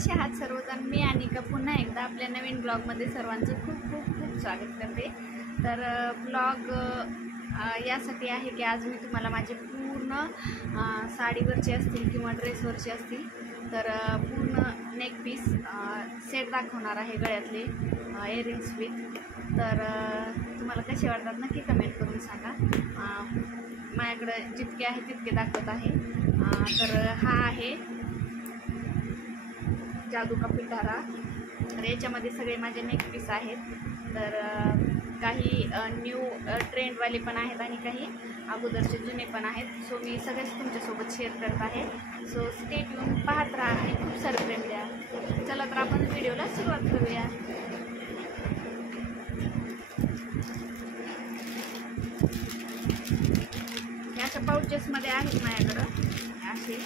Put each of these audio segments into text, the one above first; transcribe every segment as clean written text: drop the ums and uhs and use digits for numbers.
कसे आहात सर्वजण? मी अनिका पुन्हा एकदा आपल्या नवीन ब्लॉगमध्ये सर्वांचं खूप खूप खूप स्वागत करते. तर ब्लॉग यासाठी आहे की आज मी तुम्हाला माझे पूर्ण साडीवरचे असतील किंवा ड्रेसवरचे असतील तर पूर्ण नेक पीस सेट दाखवणार आहे, गळ्यातले इयरिंग्स विथ. तर तुम्हाला कसे वाटतात नक्की कमेंट करून सांगा. माझ्याकडे जितके आहे तितके दाखवत आहे. तर हा आहे जादू का पिटारा. तर याच्यामध्ये सगळे माझे नेक पीस आहेत. तर काही न्यू ट्रेंडवाले पण आहेत आणि काही अगोदरचे जुने पण आहेत. सो मी सगळेच तुमच्यासोबत शेअर करत आहे. सो स्टेट येऊन पाहत राहा आणि खूप सारे प्रेम द्या. चला तर आपण व्हिडिओला सुरुवात करूया. याच्या पाउचेसमध्ये आहेत माझ्याकडं असे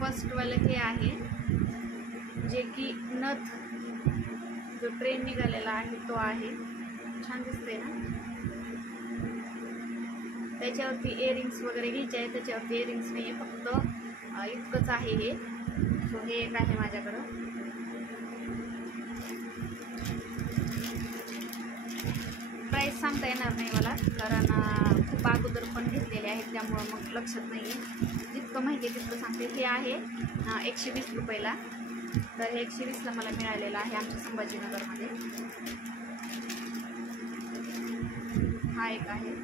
फर्स्टवाले हे आहे जे की नथ जो ट्रेन निघालेला आहे तो आहे. छान दिसते ना. त्याच्यावरती इयरिंग्स वगैरे घ्यायचे आहे. त्याच्यावरती इयरिंग्स नाही आहे, फक्त इतकंच आहे हे. सो हे एक आहे माझ्याकडं. प्राईस सांगता येणार नाही मला, कारण खूप अगोदर पण घेतलेले आहेत त्यामुळं मग लक्षात नाही आहे. जितकं माहिती आहे तितकं सांगते. हे आहे 120 रुपयाला. तर हे 120ला मला मिळालेलं आहे आमच्या संभाजीनगरमध्ये. हा एक आहे,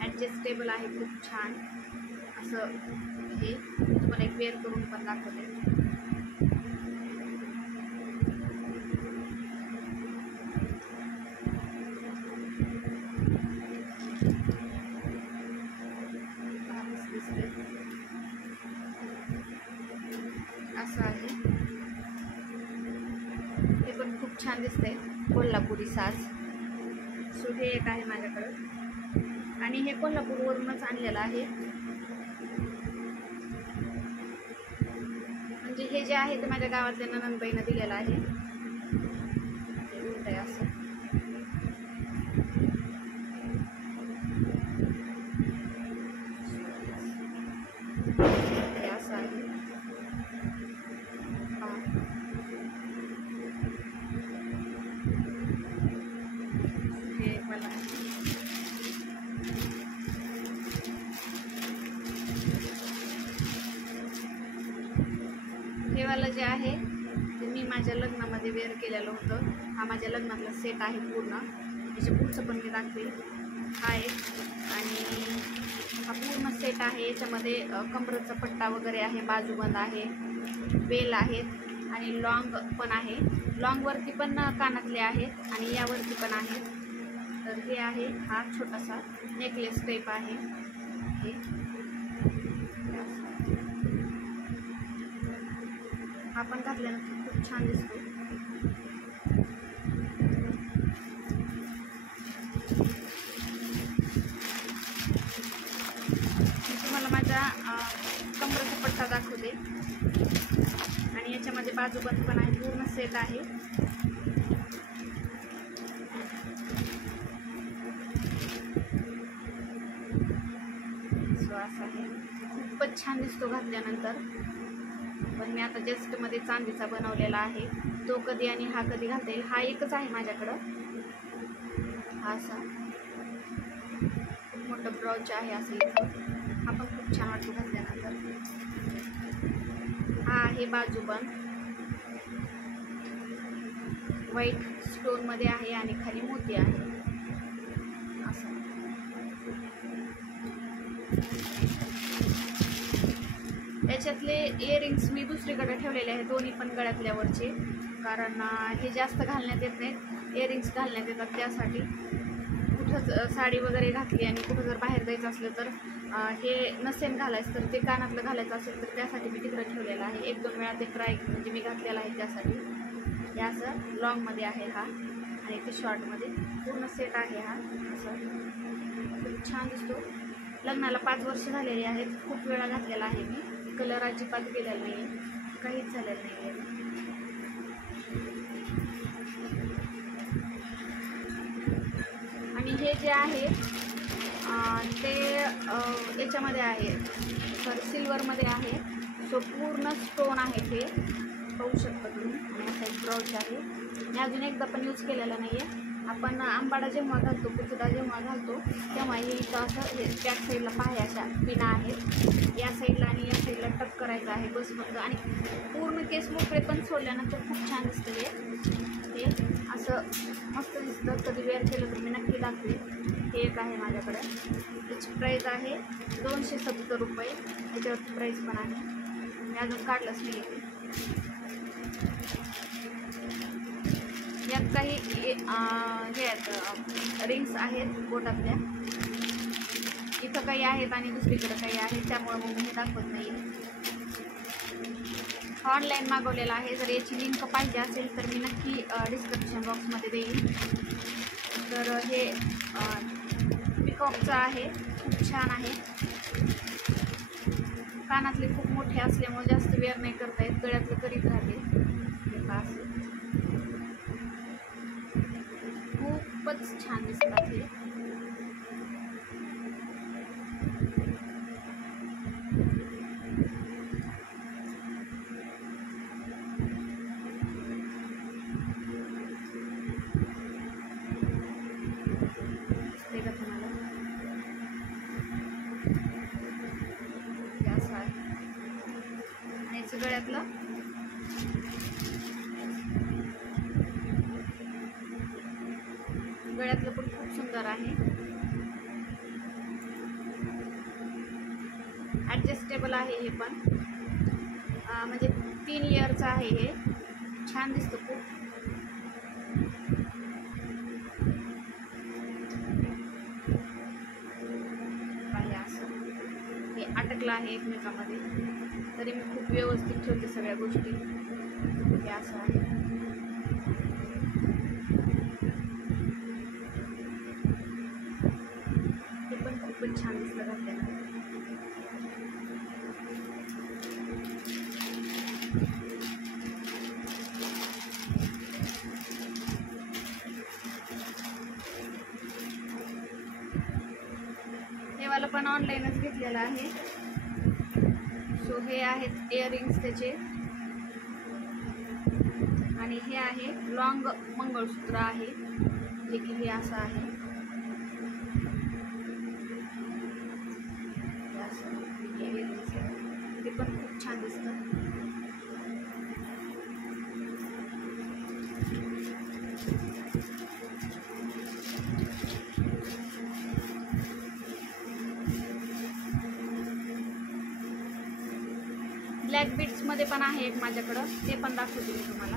ॲडजस्टेबल आहे, खूप छान असं. हे तुम्हाला एक वेअर करून पण दाखवते. असं आहे. हे पण खूप छान दिसतंय, कोल्हापुरी साज. सो हे एक आहे माझ्याकडं आणि हे कोल्हापूरवरूनच आणलेलं आहे. म्हणजे हे जे आहे ते माझ्या गावातल्या ननंदबाईनं दिलेलं आहे. उलट आहे असं. हे असं आहे. हे मला हे वाला जे आहे ते मी माझ्या लग्नामध्ये वेअर केलेलं होतं. हा माझ्या लग्नातला सेट आहे पूर्ण. त्याच्या पुढचं पण मी दाखवेल. हा एक आणि हा पूर्ण सेट आहे. याच्यामध्ये कमरेचा पट्टा वगैरे आहे, बाजूबंद आहे, वेल आहेत आणि लॉंग पण आहे. लॉंगवरती पण कानातले आहेत आणि यावरती पण आहेत. तर हे आहे, हा छोटासा नेकलेस टाईप आहे. हे हा पण घातल्यानंतर खूप छान दिसतो. मी तुम्हाला माझ्या कमरेचा पट्टा दाखवते आणि याच्यामध्ये बाजूबंद पण आहे. पूर्ण सेट आहे. सो असं आहे. खूपच छान दिसतो घातल्यानंतर. पण मी आता जस्टमध्ये चांदीचा बनवलेला आहे. तो कधी आणि हा कधी घालता येईल. हा एकच आहे माझ्याकडं. हा असा खूप मोठं ब्राउच आहे असं इथं. हा पण खूप छान वाटतो घातल्यानंतर. हा आहे बाजूबंद, व्हाईट स्टोनमध्ये आहे आणि खाली मोती आहे असं. याच्यातले इयरिंग्स मी दुसरीकडे ठेवलेले आहेत, दोन्ही पण गळ्यातल्यावरचे, कारण हे जास्त घालण्यात येत नाहीत. इयरिंग्स घालण्यात येतात त्यासाठी. कुठंच साडी वगैरे घातली आणि कुठं जर बाहेर जायचं असलं तर हे नसेल घालायचं तर ते कानातलं घालायचं असेल तर त्यासाठी मी तिकडं ठेवलेलं आहे. 1-2 वेळा ते ट्राय म्हणजे मी घातलेलं आहे त्यासाठी. हे असं लॉंगमध्ये आहे हा आणि ते शॉर्टमध्ये पूर्ण सेट आहे हा असं. खूप छान दिसतो. लग्नाला 5 वर्ष झालेली आहेत. खूप वेळा घातलेला आहे मी. कलर अजिबात गेलेला नाही आहे, काहीच झालेलं नाही आहे. जे आहे ते याच्यामध्ये आहे, सॉरी सिल्वरमध्ये आहे. सो पूर्ण स्टोन आहे ते, पाहू शकता तुम्ही. आणि असा एक ब्राउच आहे. मी अजून एकदा पण यूज केलेला नाही आहे. आपण आंबाडा जेव्हा घालतो, पुतळा जेव्हा घालतो, तेव्हा हे इथं असं हे बॅक साईडला पाहे अशा पिना आहेत, या साईडला आणि या साईडला टक करायचं आहे बस फक्त. आणि पूर्ण केस मोकळे पण सोडल्यानंतर खूप छान दिसतं. हे असं मस्त दिसतं. कधी वेअर केलं तर मी नक्की दाखवेल. हे एक आहे माझ्याकडे. त्याची प्राईस आहे 270 रुपये. त्याच्यावरती प्राईस पण आहे. मी अजून काढलंच नाही आहे. यात काही हे आहेत रिंग्स आहेत बोटातल्या. इथं काही आहेत आणि दुसरीकडे काही आहेत, त्यामुळे मग मी दाखवत नाही. ऑनलाईन मागवलेला आहे. जर याची लिंक पाहिजे असेल तर मी नक्की डिस्क्रिप्शन बॉक्समध्ये देईन. तर हे पिकॉकचं आहे, खूप छान आहे. कानातले खूप मोठे असल्यामुळे जास्त वेअर नाही करता येत, गळ्यातलं करीत राहते. खूपच छान दिसतात हे. गळ्यातलं पण खूप सुंदर आहे. ॲडजस्टेबल आहे हे पण, म्हणजे 3 लेअरचं आहे हे. छान दिसतं खूप. असं हे अटकलं आहे एकमेकामध्ये, तरी मी खूप व्यवस्थित ठेवते सगळ्या गोष्टी. हे असं आहे. हे पण खूपच छान दिसतं घातल्यानं. हे वाला पण ऑनलाईनच घेतलेलं आहे. सो हे आहेत इयरिंग्स त्याचे. आणि हे आहे लॉंग मंगळसूत्र आहे, जे की हे असं आहे. ते पण खूप छान दिसतं. ब्लॅक बीट्समध्ये पण आहे एक माझ्याकडं, ते पण दाखवते मी तुम्हाला.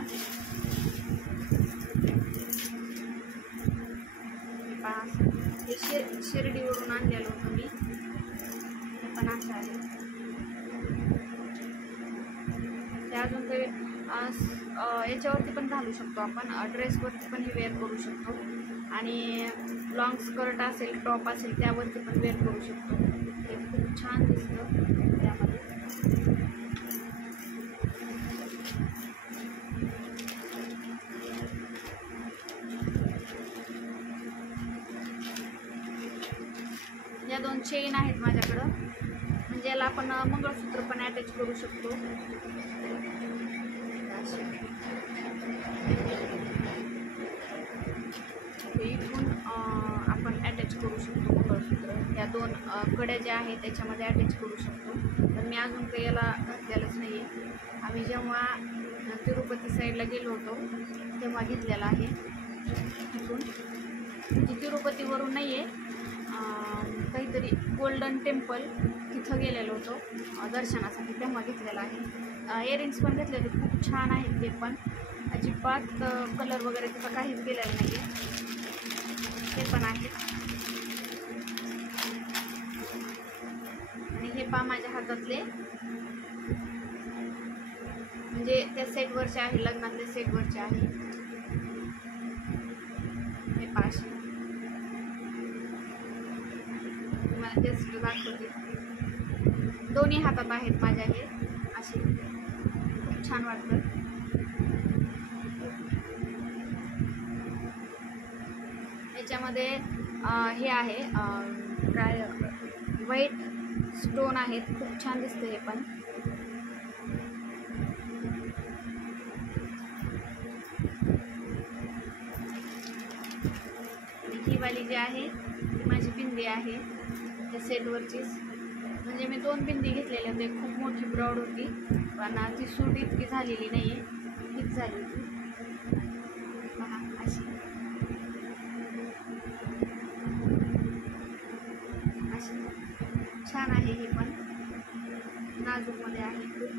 हे शिर्डीवरून आणलेलं होतं मी. हे पण असं आहे. ते अजून काही याच्यावरती पण घालू शकतो आपण, ड्रेसवरती पण हे वेअर करू शकतो. आणि लॉंग स्कर्ट असेल, टॉप असेल, त्यावरती पण वेअर करू शकतो. हे खूप छान दिसतं त्यामध्ये. या 2 चेन आहेत माझ्याकडं, म्हणजे याला आपण मंगळसूत्र पण अटॅच करू शकतो. इथून आपण अटॅच करू शकतो मंगळसूत्र. या 2 कड्या ज्या आहेत त्याच्यामध्ये अटॅच करू शकतो. तर मी अजून काही याला घातलेलंच नाही आहे. आम्ही जेव्हा तिरुपती साईडला गेलो होतो तेव्हा घेतलेला आहे. इथून म्हणजे तिरुपतीवरून नाही आहे, काहीतरी गोल्डन टेम्पल तिथं गेलेलो होतो दर्शनासाठी, तेव्हा घेतलेला आहे. इयरिंग्स पण घेतले होते, खूप छान आहेत ते पण. अजिबात कलर वगैरे त्याचा काहीच गेलेला नाही आहे. ते पण आहे. आणि हे पहा माझ्या हातातले, म्हणजे त्या सेटवरचे आहे, लग्नातले सेटवरचे आहे. हे पाशी तुम्हाला जस्ट दाखवते. दोन्ही हातात आहेत माझ्या हे असे. खूप छान वाटतं. याच्यामध्ये हे आहे काय व्हाईट स्टोन आहेत, खूप छान दिसतं हे पण. ही वाली जी आहे ती माझी बिंदी आहे त्या सेटवरचीच. म्हणजे मी 2 बिंदी घेतलेल्या होत्या, खूप मोठी ब्रॉड होती पण ती सूट इतकी झालेली नाही आहे, हीच झाली होती. पहा अशी अशी छान आहे ही पण, नाजूकमध्ये आहे खूप.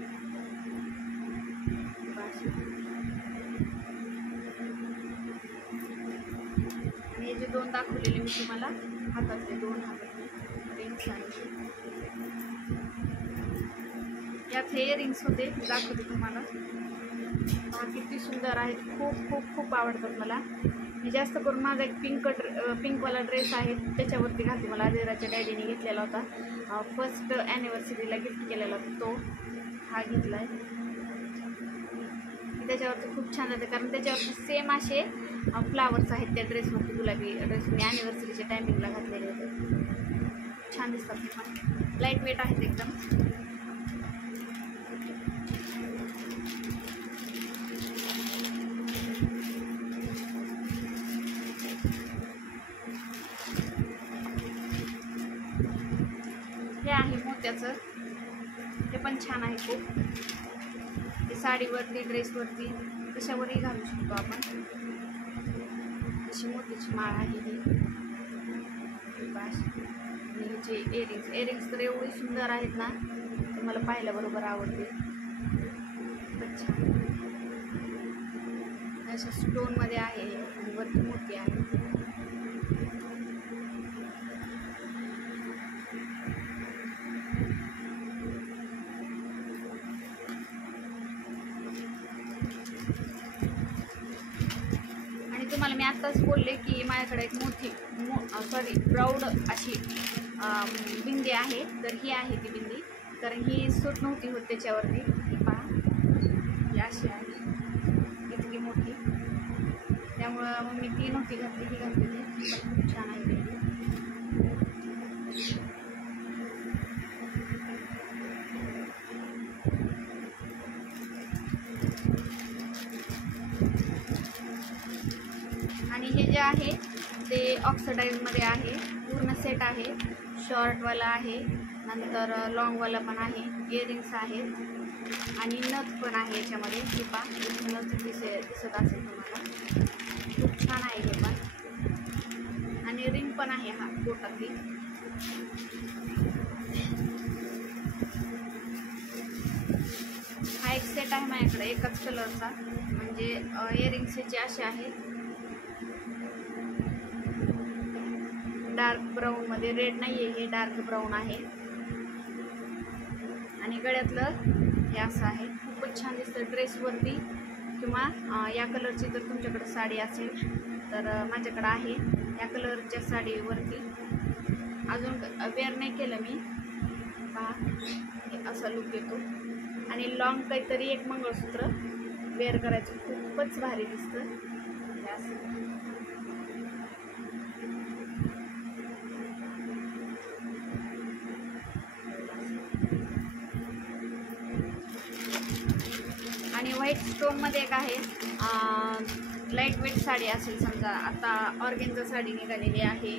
आणि हे जे 2 दाखवलेले मी तुम्हाला हातातले 2 हातातले रिंग्स आहेत, यात हे रिंग्स होते, दाखवते तुम्हाला. किती सुंदर आहेत, खूप खूप खूप आवडतात मला. मी जास्त करून माझा एक पिंकवाला ड्रेस आहे त्याच्यावरती घालते. मला अधीराच्या डॅडीने घेतलेला होता, फर्स्ट ॲनिव्हर्सरीला गिफ्ट केलेला होता, तो हा घेतला आहे. त्याच्यावरती खूप छान जाते कारण त्याच्यावरती सेम असे फ्लावर्स आहेत त्या ड्रेसवरती. गुलाबी ड्रेस मी ॲनिव्हर्सरीच्या टायमिंगला घातलेले होते, छान दिसतात ते पण, लाईट वेट आहेत एकदम. हे आहे मोत्याचं, हे पण छान आहे खूप. हे साडीवरती, ड्रेसवरती, कशावरही घालू शकतो आपण. अशी मोतीची माळ आहे ही. आणि हिचे इयरिंग्स तर एवढी सुंदर आहेत ना, ते मला पाहायला बरोबर आवडते. खूपच छान अशा स्टोनमध्ये आहे आणि वरती मोती आहे. तुम्हाला मी आत्ताच बोलले की माझ्याकडे एक मोठी ब्राऊड अशी बिंदी आहे, तर ही आहे ती बिंदी, कारण ही सूट नव्हती होत त्याच्यावरती. ही पहा, ही अशी आहे इतकी मोठी, त्यामुळं मग मी ती नव्हती घातली, ही घातलेली. पण खूप छान आहे बिंदी. आणि हे जे आहे ते ऑक्सिडाईजमध्ये आहे, पूर्ण सेट आहे. शॉर्टवाला आहे, नंतर लॉंगवाला पण आहे, इयरिंग्स आहेत आणि नथ पण आहे याच्यामध्ये. ही पहा, नथ दिसत असेल तुम्हाला, खूप छान आहे हे पण. आणि रिंग पण आहे हा बोटातली. हा एक सेट आहे माझ्याकडे एकाच कलरचा, म्हणजे इयरिंग्स ह्याचे असे आहेत डार्क ब्राऊनमध्ये, रेड नाही आहे हे, डार्क ब्राऊन आहे. आणि गळ्यातलं हे असं आहे, खूपच छान दिसतं ड्रेसवरती किंवा या कलरची जर तुमच्याकडे साडी असेल तर माझ्याकडे आहे या कलरच्या साडीवरती. अजून वेअर नाही केलं मी, पहा हे असा लुक येतो. आणि लॉंग काहीतरी एक मंगळसूत्र वेअर करायचं, खूपच भारी दिसतं हे असं. आणि व्हाईट स्टोनमध्ये एक आहे, लाईट वेट साडी असेल समजा, आता ऑर्गेन्झा साडी निघालेली आहे,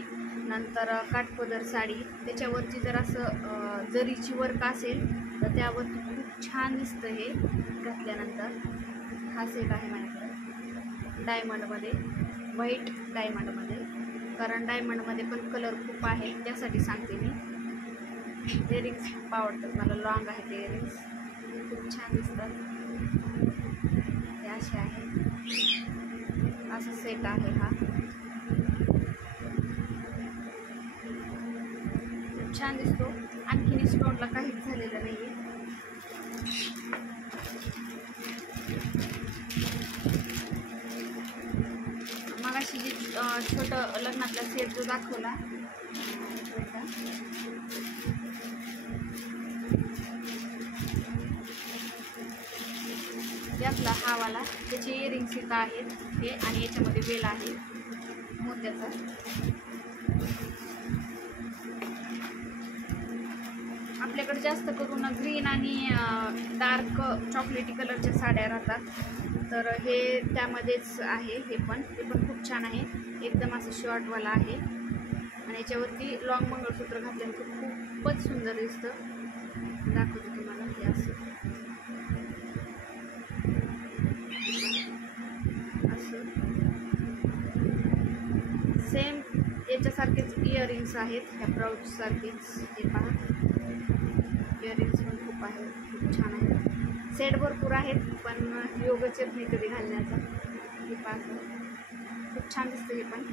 नंतर काठपदर साडी, त्याच्यावरती जर असं जरीची वर्क असेल तर त्यावरती खूप छान दिसतं हे घातल्यानंतर. हा सेट आहे माझ्याकडे डायमंडमध्ये, व्हाईट डायमंडमध्ये, कारण डायमंडमध्ये पण कलर खूप आहे त्यासाठी सांगते मी. इयरिंग्स खूप आवडतात मला, लॉंग आहेत इयरिंग्स, खूप छान दिसतात. हे असे आहे, असा सेट आहे हा, खूप छान दिसतो. आणखीन स्टोनला काहीच झालेलं नाही आहे. मग अशी जी छोटं लग्नातला सेट जो दाखवला, यातला हा वाला, त्याचे इयरिंग्स इथं आहेत हे, आणि याच्यामध्ये वेल आहे मोत्याचा. आपल्याकडे जास्त करून ग्रीन आणि डार्क चॉकलेटी कलरच्या साड्या राहतात, तर हे त्यामध्येच आहे. हे पण खूप छान आहे, एकदम असं शॉर्टवाला आहे आणि याच्यावरती लॉंग मंगळसूत्र घातल्यानंतर खूपच सुंदर दिसतं. दाखवते तुम्हाला. हे असं सेम याच्यासारखेच इयरिंग्स आहेत, ह्या ब्राउज सारखेच. हे पहा, इयरिंग्स पण खूप आहेत, खूप छान आहेत. सेट भरपूर आहेत पण योगच येत नाही कधी घालण्याचा. हे पहा, खूप छान दिसतं हे पण.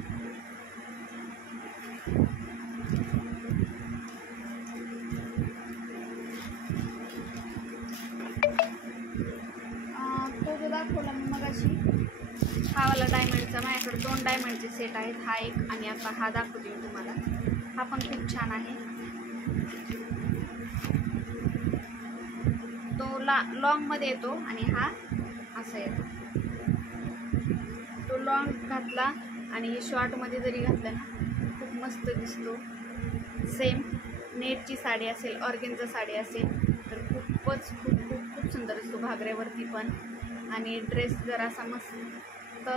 तो जो दाखवला मी मगाशी, हा वाला डायमंडचा, माझ्याकडे 2 डायमंडचे सेट आहेत, हा एक आणि आता हा दाखवते मी तुम्हाला. हा पण खूप छान आहे. तो लॉंगमध्ये येतो आणि हा असा येतो. तो लॉंग घातला आणि शॉर्टमध्ये जरी घातला ना खूप मस्त दिसतो. सेम नेटची साडी असेल, ऑर्गेन्झा साडी असेल तर खूपच खूप सुंदर दिसतो घागऱ्यावरती पण. आणि ड्रेस जर असा मस्त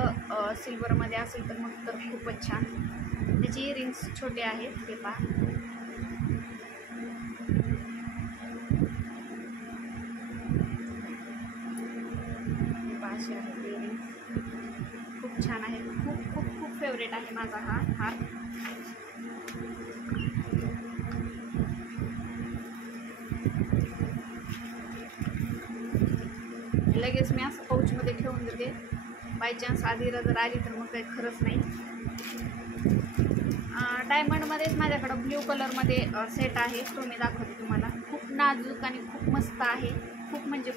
सिल्वरमध्ये असेल तर मग तर खूपच छान. त्याचे इयरिंग्स छोटे आहेत, हे पहा. असे आहेत इयरिंग्स, खूप छान आहेत. खूप फेवरेट आहे माझा हा हार. लगेच मी असं पाऊचमध्ये ठेवून देते. बाय चान्स आधीला जर आली तर मग काही खरंच नाही. डायमंडमध्येच माझ्याकडं ब्ल्यू कलरमध्ये सेट आहे, तो मी दाखवते तुम्हाला. खूप नाजूक आणि खूप मस्त आहे. खूप म्हणजे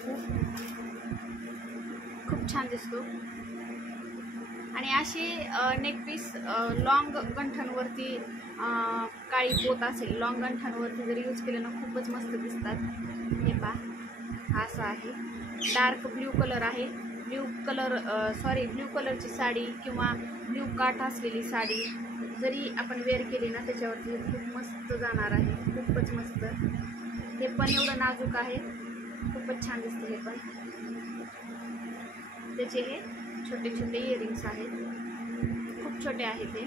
खूप छान दिसतो. आणि अशी नेकपीस लॉंग गंठणवरती, काळी पोत असेल, लॉंग गंठणवरती जर यूज केले ना खूपच मस्त दिसतात. हे पहा, हा असा आहे. डार्क ब्ल्यू कलर आहे. ब्ल्यू कलरची साडी किंवा ब्ल्यू काठ असलेली साडी जरी आपण वेअर केली ना त्याच्यावरती खूप मस्त जाणार आहे, खूपच मस्त. हे पण एवढं नाजूक आहे, खूपच छान दिसतं हे पण. त्याचे हे छोटे छोटे इयरिंग्स आहेत, खूप छोटे आहेत ते.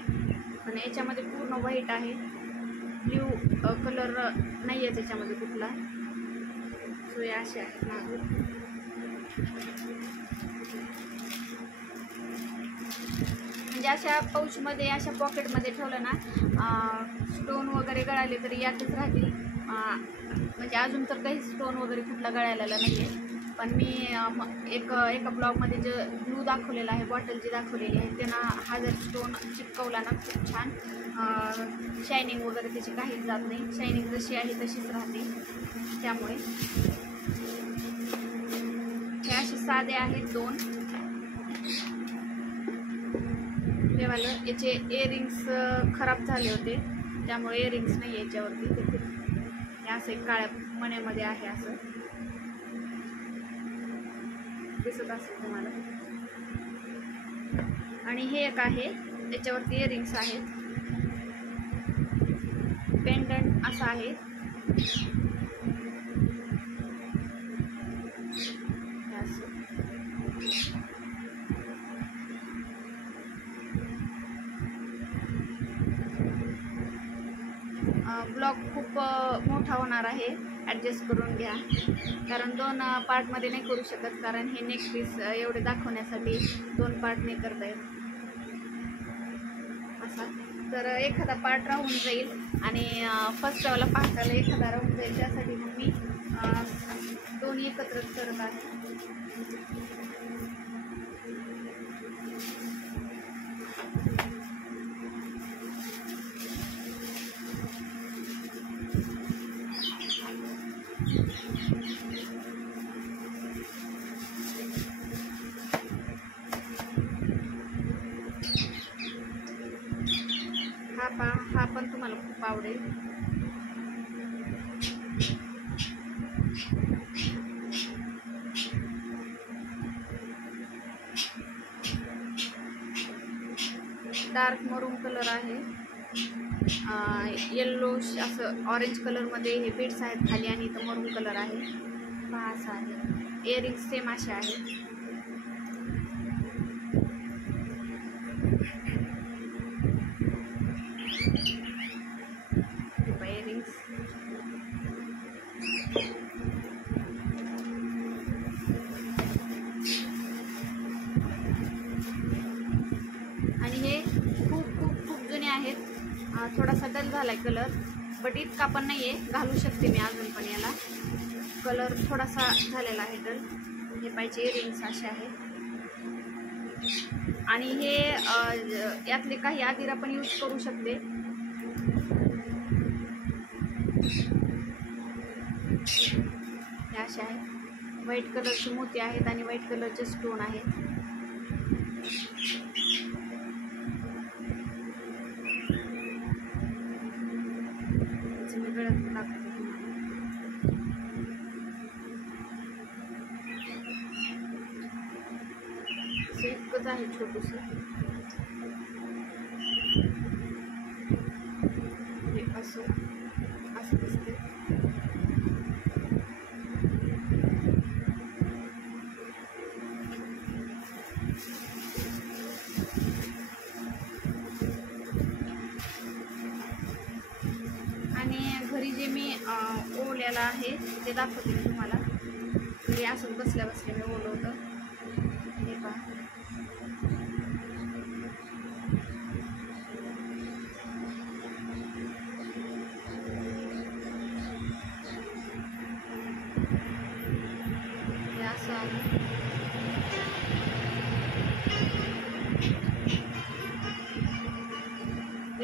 आणि याच्यामध्ये पूर्ण व्हाईट आहे, ब्ल्यू कलर नाही आहे त्याच्यामध्ये कुठला. सो हे असे आहेत नाजूक. म्हणजे अशा पाऊचमध्ये, अशा पॉकेटमध्ये ठेवलं ना, स्टोन वगैरे गळाले तरी यातच राहतील. म्हणजे अजून तर काही स्टोन वगैरे कुठला गळालेला नाही आहे. पण मी एका ब्लॉगमध्ये जे ब्लू दाखवलेला आहे, बॉटल जी दाखवलेली आहे, त्यांना हा जर स्टोन चिपकवला ना खूप छान शायनिंग वगैरे त्याची काहीच जात नाही. शायनिंग जशी आहे तशीच राहते. त्यामुळे हे असे साधे आहेत 2. वालं याचे इयरिंग्स खराब झाले होते, त्यामुळे इयरिंग्स नाही याच्यावरती. ते खूप हे असं एक काळ्या मण्यामध्ये आहे, असं दिसत असेल तुम्हाला. आणि हे एक आहे, त्याच्यावरती इयरिंग्स आहेत. पेंडंट असं आहे. ब्लॉग खूप मोठा होणार आहे, ॲडजस्ट करून घ्या. कारण 2 पार्टमध्ये नाही करू शकत, कारण हे नेक पीस एवढे दाखवण्यासाठी 2 पार्ट नाही करता येत असा. तर एखादा पार्ट राहून जाईल आणि फर्स्टवाला पार्टाला एखादा राहून जाईल, त्यासाठी मग मी दोन्ही एकत्रच करत आहे. हा पण तुम्हाला खूप आवडेल. डार्क मरून कलर आहे. येल्लो असं ऑरेंज कलरमध्ये हे बीड्स आहेत खाली आणि इथं मरून कलर आहे पहा असं आहे. इयरिंग्स सेम असे आहेत. इयरिंग्स आणि हे खूप खूप खूप जुने आहेत. थोडासा डल झालाय कलर, बट इतका पण नाही आहे, घालू शकते मी अजून पण. याला कलर थोडासा झालेला आहे डल. हे पाहिजे इयरिंग्स असे आहेत. आणि हे यातले काही आदिरा पण यूज करू शकते. हे असे आहेत. व्हाईट कलरचे मोती आहेत आणि व्हाईट कलरचे स्टोन आहेत. इतकंच आहे छोटूस. हे असं असं दिसते. आणि घरी जे मी ओवलेलं आहे ते दाखवते मी तुम्हाला. घरी असंच बसल्या बसल्या मी ओवलं होतं. हे पहा. हे असं आहे.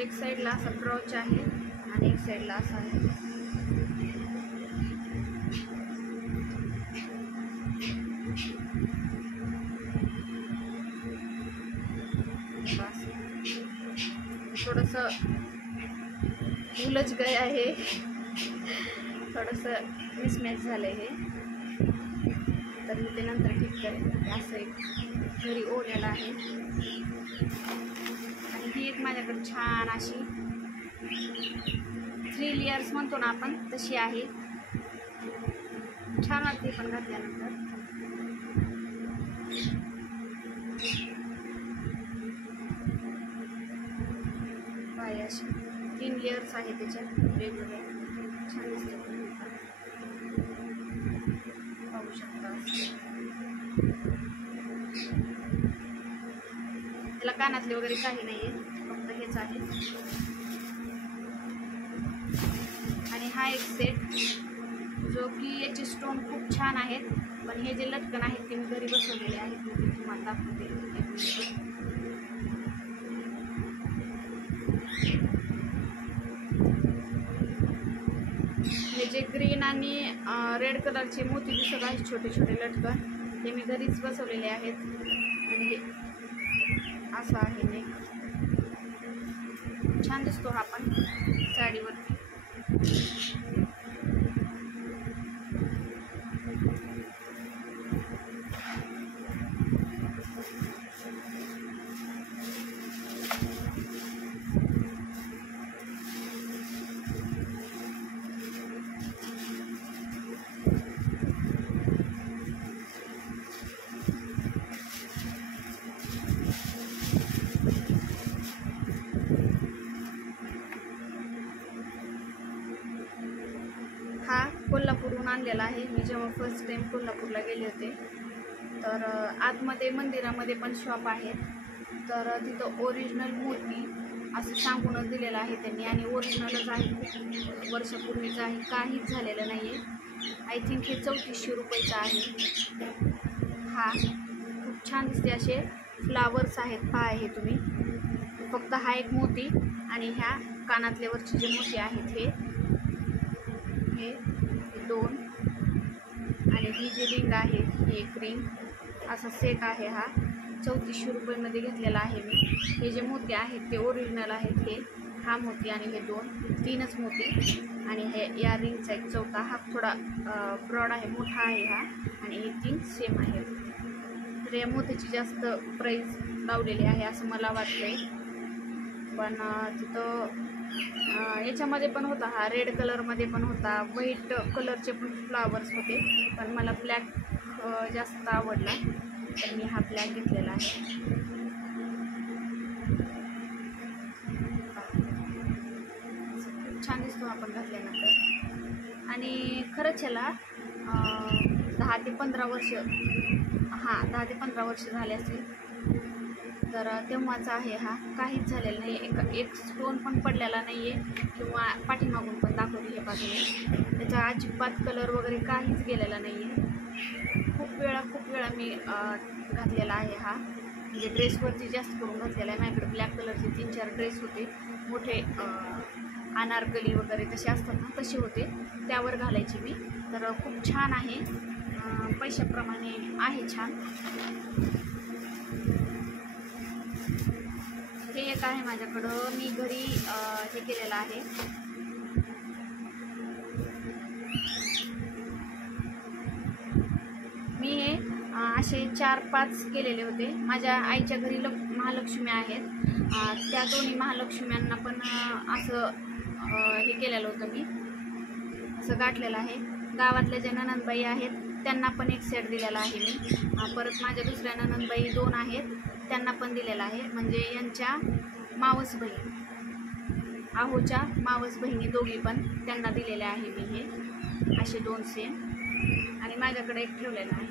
एक साईडला असा ब्राउच आहे आणि एक साईडला असा आहे. थोडंसं उलझ गए आहे, थोडंसं मिसमॅच झालं हे, तर मी ते नंतर ठीक करेन. असं एक घरी ओढलेलं आहे. आणि ही एक माझ्याकडे छान अशी 3 लेयर्स म्हणतो ना आपण तशी आहे. छान वाटते पण घातल्यानंतर. पाय अशी 3 लेयर्स आहे त्याच्यात वेगवेगळ्या. छान दिसते. पाहू शकता. त्याला कानातले वगैरे काही नाही आहे, फक्त हेच आहे. आणि हा एक सेट जो की याचे स्टोन खूप छान आहेत, पण हे जे लटकन आहेत ते मी घरी बसवलेले आहेत. मी ते तुम्हाला दाखवते. हे जे ग्रीन आणि रेड कलरचे मोती दिसत आहेत छोटे छोटे लटकन, हे मी घरीच बसवलेले आहेत. आणि असं आहे नेक. छान दिसतो हा पण साडीवरती. हा कोल्हापूरहून आणलेला आहे. मी जेव्हा फर्स्ट टाइम कोल्हापूरला गेले होते, तर आतमध्ये मंदिरामध्ये पण शॉप आहेत. तर तिथं ओरिजिनल मोती असं सांगूनच दिलेलं आहे त्यांनी. आणि ओरिजिनलच आहे, खूप वर्षापूर्वीचं आहे, काहीच झालेलं नाही आहे. आय थिंक हे 3400 रुपयाचं आहे. हा खूप छान दिसते. असे फ्लावर्स आहेत, पहा हे तुम्ही. फक्त हा एक मोती आणि ह्या कानातले वरचे जे मोती आहेत हे 2 आणि ही जी रिंग आहे ही एक रिंग. असा सेट आहे हा. 3400 रुपयामध्ये घेतलेला आहे मी. हे जे मोती आहेत ते ओरिजिनल आहेत. हे हा मोती आणि हे 3च मोती. आणि हे या रिंगचा एक चौथा. हा थोडा ब्रॉड आहे, मोठा आहे हा. आणि हे 3 सेम आहेत. तर या मोतीची जास्त प्राईस लावलेली आहे असं मला वाटतंय. पण तिथं याच्यामध्ये पण होता, हा रेड कलरमध्ये पण होता, व्हाईट कलरचे पण फ्लावर्स होते, पण मला ब्लॅक जास्त आवडला तर मी हा ब्लॅक घेतलेला आहे. खूप छान दिसतो आपण घातल्यानंतर. आणि खरंच याला 10 ते 15 वर्ष, 10 ते 15 वर्ष झाले असतील. तर तेव्हाचा आहे हा, काहीच झालेलं नाही, एक स्टोन पण पडलेला नाही आहे किंवा पाठीमागून पण दाखवली हे बाजूने, त्याचा अजिबात कलर वगैरे काहीच गेलेला नाही आहे. खूप वेळा मी घातलेला आहे हा, म्हणजे ड्रेसवरती जास्त करून घातलेला आहे. माझ्याकडे ब्लॅक कलरचे 3-4 ड्रेस होते, मोठे अनारकली वगैरे तसे असतात ना, तसे होते, त्यावर घालायची मी. तर खूप छान आहे, पैशाप्रमाणे आहे छान. हे एक आहे माझ्याकडं, मी घरी हे केलेलं आहे. मी हे असे 4-5 केलेले होते. माझ्या आईच्या घरी महालक्ष्मी आहेत, त्या दोन्ही महालक्ष्म्यांना पण असं हे केलेलं होतं, मी असं गाठलेलं आहे. गावातल्या ज्या ननंदबाई आहेत त्यांना पण एक सेट दिलेला आहे मी. परत माझ्या दुसऱ्या ननंदबाई 2 आहेत, त्यांना पण दिलेला आहे. म्हणजे यांच्या मावस बहीण, आहोच्या मावस बहिणी दोघी पण, त्यांना दिलेले आहे मी हे असे 2 सेम. आणि माझ्याकडे एक ठेवलेला आहे.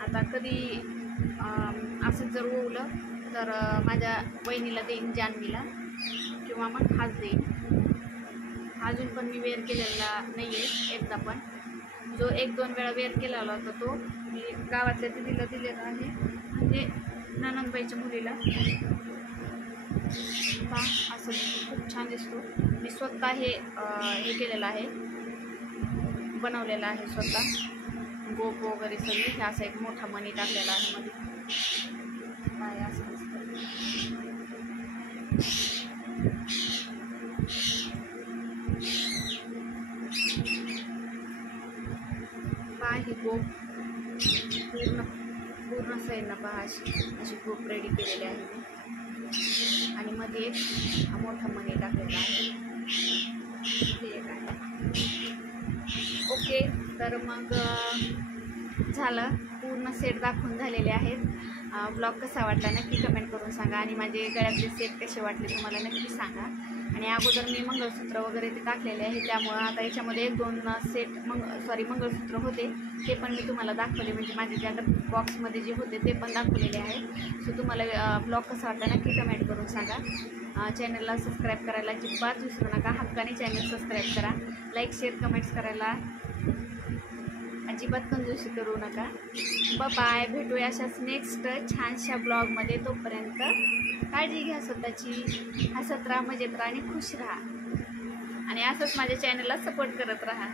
आता कधी असं जर ओवलं तर माझ्या वहिनीला देईन, जान्हवीला, किंवा मग हाच देईन. अजून पण मी वेअर केलेला नाही आहे एकदा पण. जो 1-2 वेळा वेअर केलेला होता तो मी गावातल्या दिदीला दिलेला आहे, म्हणजे ननंदबाईच्या मुलीला. असं खूप छान दिसतो. मी स्वतः हे केलेलं आहे, बनवलेलं आहे स्वतः, गोप वगैरे सगळी. हे असा एक मोठा मणी टाकलेला आहे मध्ये, काय असं दिसतं. हे गोप पूर्ण साईडनं पहा अशी गोप रेडी केलेली आहे मी. आणि मध्ये एक मोठा मणी टाकलेला आहे. ओके, तर मग झालं, पूर्ण सेट दाखवून झालेले आहेत. ब्लॉग कसा वाटला नक्की कमेंट करून सांगा. आणि माझे गळ्यातले सेट कसे वाटले तुम्हाला नक्की सांगा. आणि अगोदर मी मंगळसूत्र वगैरे ते टाकलेले आहे, त्यामुळं आता याच्यामध्ये 1-2 सेट मंगळसूत्र होते, ते पण मी तुम्हाला दाखवले. म्हणजे माझे ज्या बॉक्समध्ये जे होते ते पण दाखवलेले आहेत. सो तुम्हाला ब्लॉग कसा वाटला नक्की कमेंट करून सांगा. चॅनलला सबस्क्राईब करायला अजिबात विसरू नका. हक्काने चॅनल सबस्क्राईब करा. लाईक, शेअर, कमेंट्स करायला अजिबात कंजूसी करू नका. बाय, भेटूया अशाच नेक्स्ट छानशा ब्लॉगमध्ये. तोपर्यंत काळजी घ्या स्वतःची, हसत राहा, मजेत राहा आणि खुश राहा. आणि असंच माझ्या चॅनलला सपोर्ट करत राहा.